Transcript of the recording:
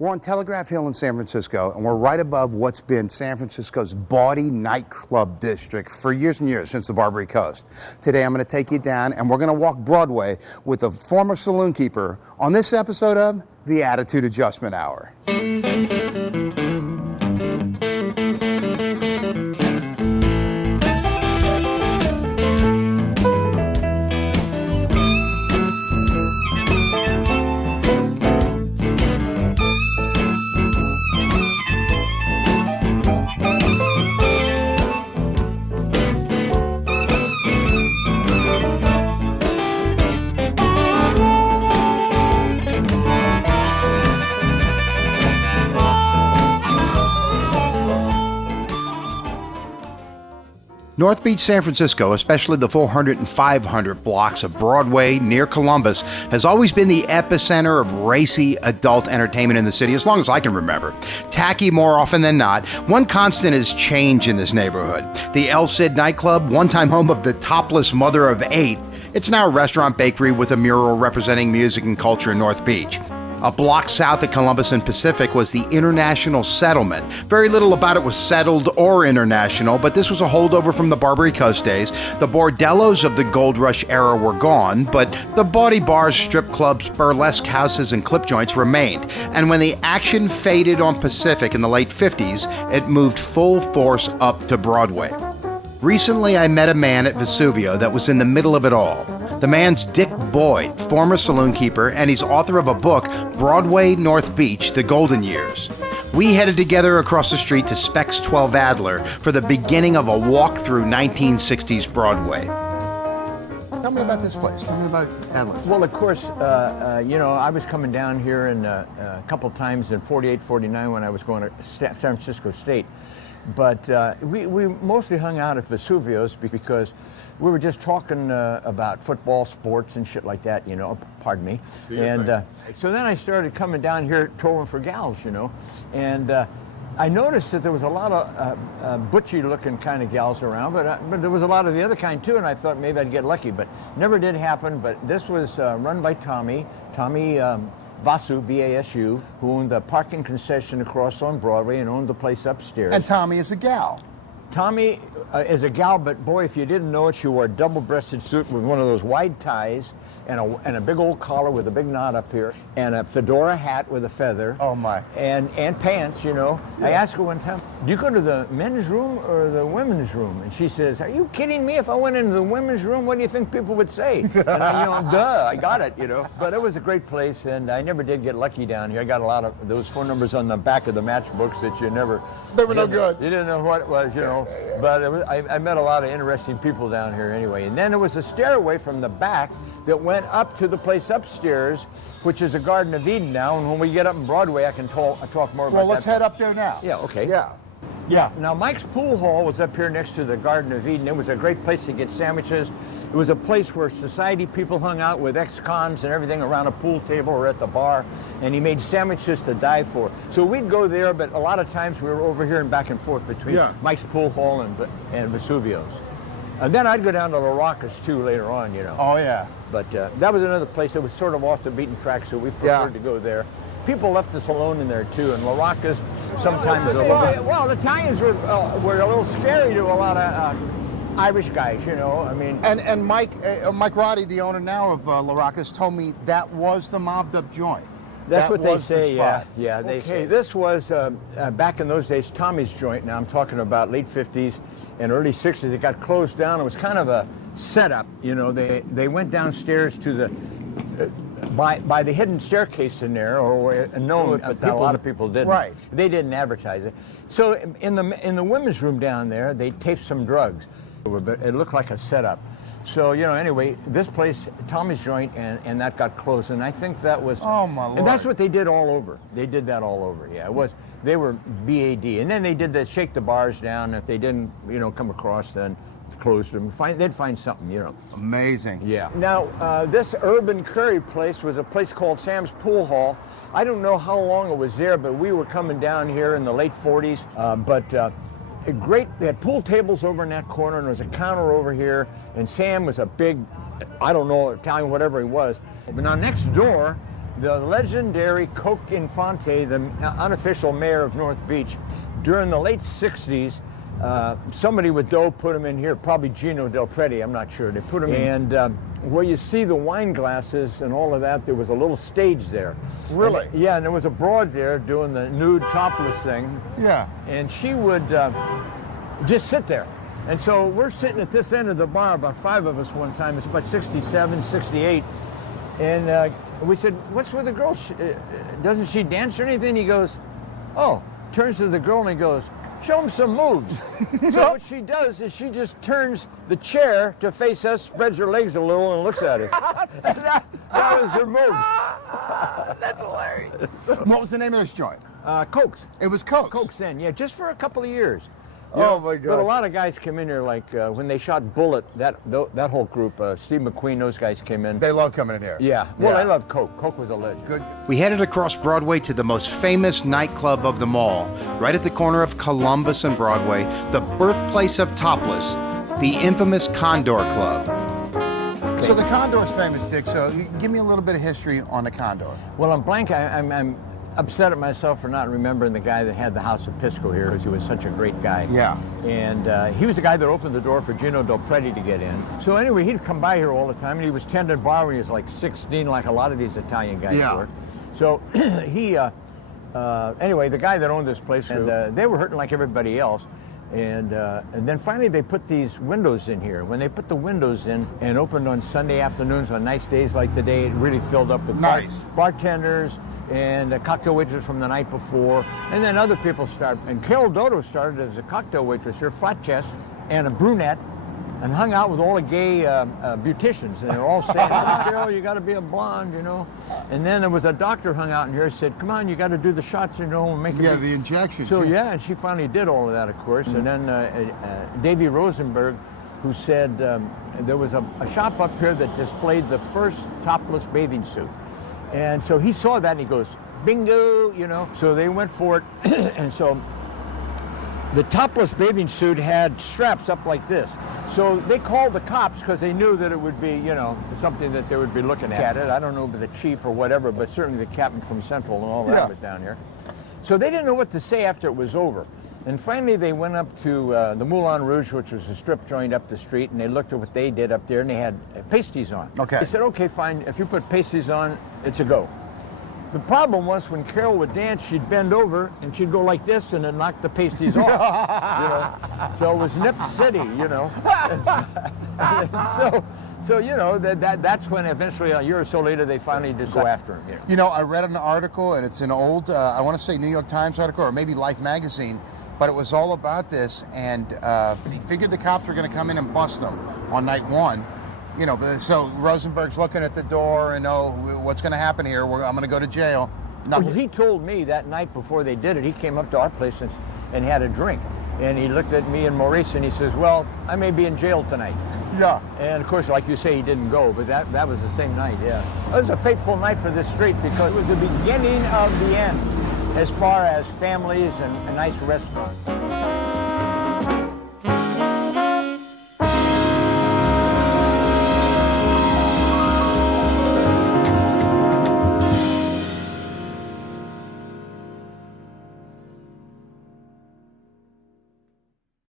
We're on Telegraph Hill in San Francisco, and we're right above what's been San Francisco's bawdy nightclub district for years and years, since the Barbary Coast. Today I'm going to take you down, and we're going to walk Broadway with a former saloon keeper on this episode of the Attitude Adjustment Hour. North Beach, San Francisco, especially the 400 and 500 blocks of Broadway near Columbus, has always been the epicenter of racy adult entertainment in the city as long as I can remember. Tacky more often than not, one constant is change in this neighborhood. The El Cid nightclub, one-time home of the topless mother of 8, it's now a restaurant bakery with a mural representing music and culture in North Beach. A block south of Columbus and Pacific was the International Settlement. Very little about it was settled or international, but this was a holdover from the Barbary Coast days. The bordellos of the Gold Rush era were gone, but the bawdy bars, strip clubs, burlesque houses, and clip joints remained. And when the action faded on Pacific in the late 50s, it moved full force up to Broadway. Recently, I met a man at Vesuvio that was in the middle of it all. The man's Dick Boyd, former saloon keeper, and he's author of a book, Broadway, North Beach, The Golden Years. We headed together across the street to Specs 12 Adler for the beginning of a walk through 1960s Broadway. Tell me about this place. Tell me about Adler. Well, of course, I was coming down here a couple times in 48, 49 when I was going to San Francisco State. But we mostly hung out at Vesuvio's because we were just talking about football, sports, and shit like that, pardon me. And so then I started coming down here trolling for gals, and I noticed that there was a lot of butchy-looking kind of gals around, but there was a lot of the other kind too, and I thought maybe I'd get lucky, but never did happen. But this was run by Tommy Vasu, V-A-S-U, who owned the parking concession across on Broadway and owned the place upstairs. And Tommy is a gal. Tommy is a gal, but boy, if you didn't know it, she wore a double-breasted suit with one of those wide ties and a big old collar with a big knot up here and a fedora hat with a feather. Oh, my. And pants, Yeah. I asked her one time, do you go to the men's room or the women's room? And she says, are you kidding me? If I went into the women's room, what do you think people would say? And duh, I got it, But it was a great place, and I never did get lucky down here. I got a lot of those phone numbers on the back of the matchbooks that you never... They were no good. You didn't know what it was, But I met a lot of interesting people down here anyway. And then there was a stairway from the back that went up to the place upstairs, which is a Garden of Eden now. And when we get up in Broadway, I can talk more about that. Well, let's head up there now. Yeah, okay. Yeah. Now, Mike's Pool Hall was up here next to the Garden of Eden. It was a great place to get sandwiches. It was a place where society people hung out with ex-cons and everything around a pool table or at the bar, and he made sandwiches to die for. So we'd go there, but a lot of times we were over here and back and forth between Mike's Pool Hall and Vesuvio's. And then I'd go down to La Rocca's too later on, Oh, yeah. But that was another place that was sort of off the beaten track, so we preferred to go there. People left us alone in there too, and La Rocca's sometimes a little bit. Well, Italians were a little scary to a lot of Irish guys, And Mike Roddy, the owner now of La Rocca's, told me that was the mobbed-up joint. That's what they say, yeah. They say. This was, back in those days, Tommy's joint. Now I'm talking about late 50s and early 60s. It got closed down. It was kind of a setup, They went downstairs to the, by the hidden staircase in there, or known, but a lot of people didn't. Right. They didn't advertise it. So in the women's room down there, they taped some drugs. It looked like a setup. So, anyway, this place, Tommy's joint, and that got closed, and I think that was... Oh, my Lord. And that's what they did all over. They did that all over, yeah. They were BAD. And then they did the shake the bars down. If they didn't, come across, then closed them. They'd find something, Amazing. Yeah. Now, this urban curry place was a place called Sam's Pool Hall. I don't know how long it was there, but we were coming down here in the late 40s. They had pool tables over in that corner, and there was a counter over here, and Sam was a big, I don't know, Italian, whatever he was. But now next door The legendary Coke Infante, the unofficial mayor of North Beach, during the late 60s, somebody with dough put him in here, probably Gino Del Preti, I'm not sure. They put him in. And where you see the wine glasses and all of that, there was a little stage there. Really? Yeah, and there was a broad there doing the nude topless thing. Yeah. And she would just sit there. And so we're sitting at this end of the bar, about 5 of us one time. It's about 67, 68. And we said, what's with the girl? Doesn't she dance or anything? He goes, oh, turns to the girl and he goes, show him some moves. So what she does is she just turns the chair to face us, spreads her legs a little, and looks at us. that was her move. That's hilarious. What was the name of this joint? Cokes. It was Cokes. Cokes then, yeah, just for a couple of years. Oh my God! But a lot of guys come in here, like when they shot Bullet. That whole group, Steve McQueen, those guys came in. They love coming in here. Yeah. Well, I love Coke. Coke was a legend. Good. We headed across Broadway to the most famous nightclub of them all, right at the corner of Columbus and Broadway, the birthplace of topless, the infamous Condor Club. So the Condor's famous, Dick. So give me a little bit of history on the Condor. Well, I'm blank. I'm upset at myself for not remembering the guy that had the House of Pisco here, because he was such a great guy. Yeah. And he was the guy that opened the door for Gino Del Preti to get in. So anyway, he'd come by here all the time, and he was tending bar when he was like 16, like a lot of these Italian guys were. So he, anyway, the guy that owned this place, and they were hurting like everybody else. And then finally they put these windows in here. When they put the windows in and opened on Sunday afternoons on nice days like today, it really filled up with bartenders and a cocktail waitress from the night before. And then other people started. And Carol Dodo started as a cocktail waitress here, flat chest and a brunette, and hung out with all the gay beauticians. And they're all saying, oh, Carol, you got to be a blonde, you know. And then there was a doctor hung out in here, said, come on, you got to do the shots, you know, and make it. Yeah, the injections. So yeah, and she finally did all of that, of course. And then Davy Rosenberg, who said there was a shop up here that displayed the first topless bathing suit. And so he saw that and he goes, bingo, you know. So they went for it. And so the topless bathing suit had straps up like this. So they called the cops because they knew that it would be, you know, something that they would be looking at it. I don't know, but the chief or whatever, but certainly the captain from Central and all that was down here. So they didn't know what to say after it was over. And finally they went up to the Moulin Rouge, which was a strip joint up the street, and they looked at what they did up there, and they had pasties on. Okay. They said, okay, fine, if you put pasties on, it's a go. The problem was when Carol would dance, she'd bend over and she'd go like this and then knock the pasties off. You know? So it was Nip City, you know. So you know, that's when eventually a year or so later they finally just go after him. You know, I read an article, and it's an old, I want to say New York Times article, or maybe Life magazine, but it was all about this, and he figured the cops were going to come in and bust him on night one. You know, so Rosenberg's looking at the door and, oh, what's going to happen here? I'm going to go to jail. Well, he told me that night before they did it, he came up to our place and had a drink. And he looked at me and Maurice and he says, well, I may be in jail tonight. Yeah. And of course, like you say, he didn't go, but that was the same night, yeah. It was a fateful night for this street because it was the beginning of the end as far as families and a nice restaurant.